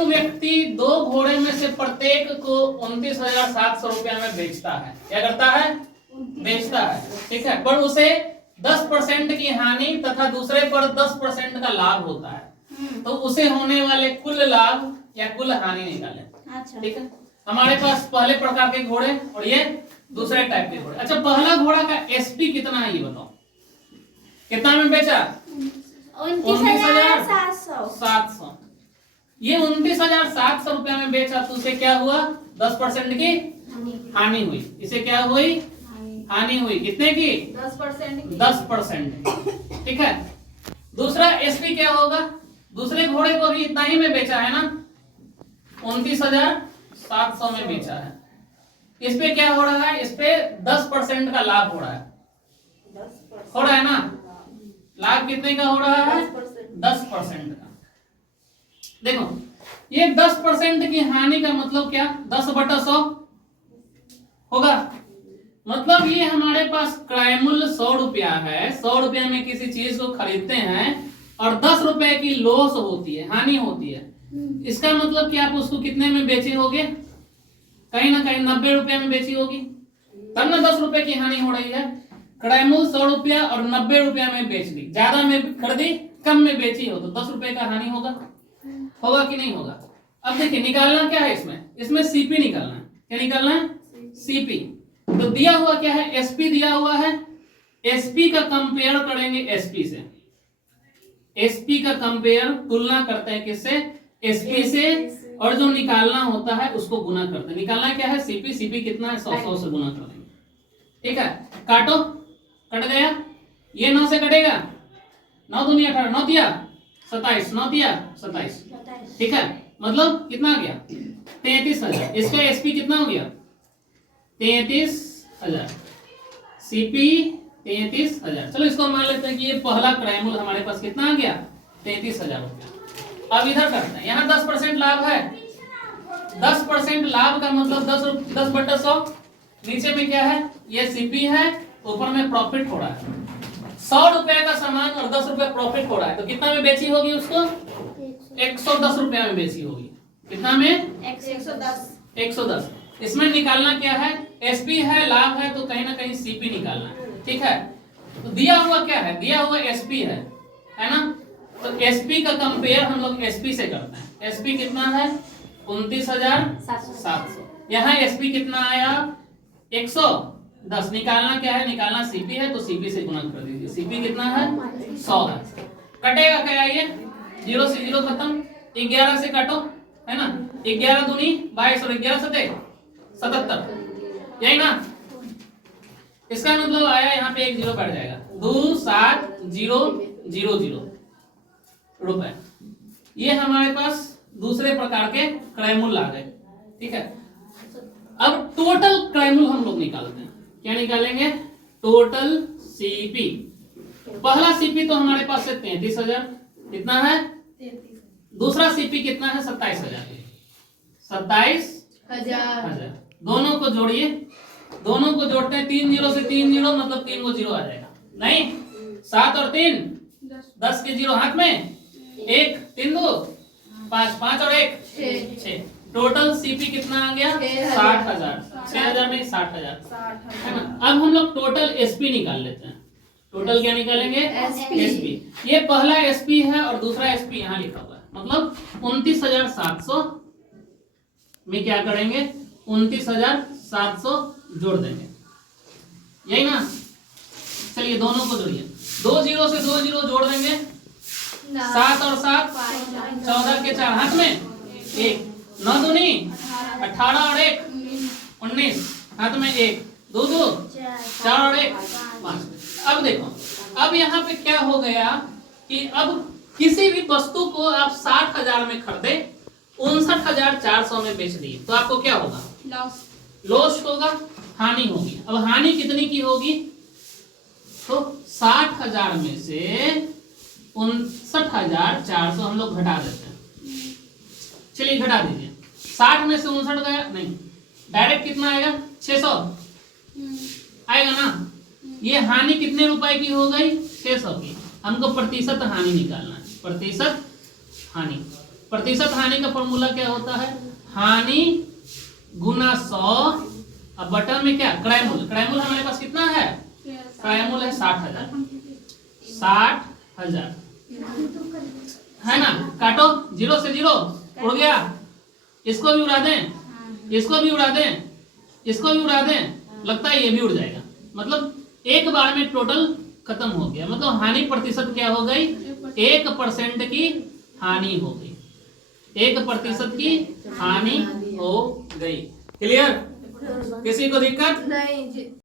एक व्यक्ति 2 घोड़े में से प्रत्येक को 29,700 रुपया में बेचता है। क्या करता है? बेचता है, ठीक है। पर उसे 10% की हानि तथा दूसरे पर 10% का लाभ होता है, तो उसे होने वाले कुल लाभ या कुल हानि निकालें। अच्छा, ठीक है। हमारे पास पहले प्रकार के घोड़े और ये दूसरे टाइप के घोड़े। अच्छा, पहला घोड़ा का एसपी कितना है ये बताओ, कितना में बेचा? 29,700। ये 29,700 रुपया में बेचा तो उसे क्या हुआ? 10% की हानि हुई। इसे क्या हुई? हानि हुई। कितने की? 10%। ठीक है। दूसरा एसपी क्या होगा? दूसरे घोड़े को भी इतना ही में बेचा है ना, 29,700 में बेचा है। इस पे क्या हो रहा है? इस पे 10% का लाभ हो रहा है। हो रहा है ना? लाभ कितने का हो रहा है? 10% का। देखो, ये 10% की हानि का मतलब क्या? 10/100 होगा। मतलब ये हमारे पास क्रय मूल्य 100 रुपया है। 100 रुपया में किसी चीज को खरीदते हैं और 10 रुपए की लॉस होती है, हानि होती है। इसका मतलब कि आप उसको कितने में बेचे होगे? कहीं ना कहीं 90 रुपया में बेची होगी, तब ना 10 रुपए की हानि हो रही है। क्रय मूल्य 100 रुपया और 90 रुपया में बेच दी, ज्यादा में खरीदी, कम में बेची हो, तो 10 रुपए का हानि होगा। होगा कि नहीं होगा? अब देखिए, निकालना क्या है इसमें सीपी निकालना है। क्या निकालना है? सीपी। तो दिया हुआ क्या है? एसपी दिया हुआ है। एसपी का कंपेयर करेंगे एसपी से। एसपी का कंपेयर, तुलना करते हैं किससे? एसपी से। और जो निकालना होता है उसको गुना करते हैं। निकालना क्या है? सीपी। सीपी कितना है? 100 से गुना कर देंगे। ठीक है। काटो, कट गया। ये 9 से कटेगा, 9 दूनी 18, 9 दिया 27, 9 दिया 27। ठीक है। मतलब कितना आ गया? 33,000। इसका एसपी कितना हो गया? 33,000। सीपी 33,000। चलो इसको मान लेते हैं कि ये पहला क्रय मूल्य हमारे पास कितना आ गया? 33,000 रुपया। अब इधर करते हैं, यहाँ 10% लाभ है। 10% लाभ का मतलब 10/100। नीचे में क्या है? ये सीपी है, ऊपर में प्रॉफिट हो रहा है। 100 रुपए का सामान और 10 रुपए प्रॉफिट हो रहा है, तो कितना में बेची होगी उसको? 110 रुपया में बेची होगी। कितना में? 110। इसमें निकालना क्या है? एसपी है, लाभ है, तो कहीं ना कहीं सीपी निकालना है। ठीक है। तो दिया हुआ क्या है? दिया हुआ एसपी है ना? तो एसपी का कंपेयर हम लोग एसपी से करते हैं। एसपी कितना है? 29,700। यहाँ एसपी कितना आया? 110। निकालना क्या है? निकालना सीपी है, तो सीपी से गुणा कर दीजिए। सीपी कितना है? 100 है। कटेगा क्या? ये 0 से 0 खत्म। 11 से काटो, है ना? 11 दूनी 22 और 11 सते 77, यही ना? इसका मतलब आया, यहाँ पे 1 0 बढ़ जाएगा। 27,000 रुपए। ये हमारे पास दूसरे प्रकार के क्रय मूल्य आ गए। ठीक है। अब टोटल क्रय मूल्य हम लोग निकालते हैं। क्या निकालेंगे? Total CP. पहला सीपी तो हमारे पास है 33,000। कितना है? दूसरा सीपी कितना है? 27,000। 27,000। दोनों को जोड़िए। दोनों को जोड़ते हैं, 3 0 से 3 0, मतलब 3 को 0 आ जाएगा। नहीं, 7 और 3 10 के 0 हाथ में, 1 3 2 5, 5 और 1 6। टोटल सीपी कितना आ गया? 60,000। 6,000 नहीं, 60,000, है ना? अब हम लोग टोटल एसपी निकाल लेते हैं। टोटल क्या निकालेंगे? एसपी। ये पहला एसपी है और दूसरा एसपी यहाँ लिखा हुआ है। मतलब 29,700 में क्या करेंगे? 29,700 जोड़ देंगे, यही ना? चलिए दोनों को जोड़िए। 2 0 से 2 0 जोड़ देंगे। 7 और 7 14 के 4 हाथ में, 1 9 दूनी 18 और 1 19 हाथ में, 1 2 2 4 और 1 5। अब देखो, अब यहाँ पे क्या हो गया कि अब किसी भी वस्तु को आप 60,000 में खरीदे, 59,400 में बेच दिए, तो आपको क्या होगा? लॉस होगा, हानि होगी। अब हानि कितनी की होगी? तो 60,000 में से 59,400 हम लोग घटा देते हैं। चलिए घटा दीजिए। 60 में से 59 गया, नहीं, डायरेक्ट कितना आएगा? 600 आएगा ना? ये हानि कितने रुपए की हो गई? 600 की। हमको प्रतिशत हानि निकालना है। प्रतिशत हानि प्रतिशत हानि का फॉर्मूला क्या होता है? हानि गुना 100। अब बटन में क्या? क्रयमूल्य। क्रयमूल्य हमारे पास कितना है? क्रयमूल्य है 60,000। 60,000 है ना। काटो, 0 से 0 उड़ गया। इसको भी उड़ा दें, इसको भी उड़ा दें, इसको भी उड़ा दें, लगता है ये भी उड़ जाएगा। मतलब एक बार में टोटल खत्म हो गया। मतलब हानि प्रतिशत क्या हो गई? 1% की हानि हो गई। 1% की हानि हो गई। क्लियर? किसी को दिक्कत? नहीं जी।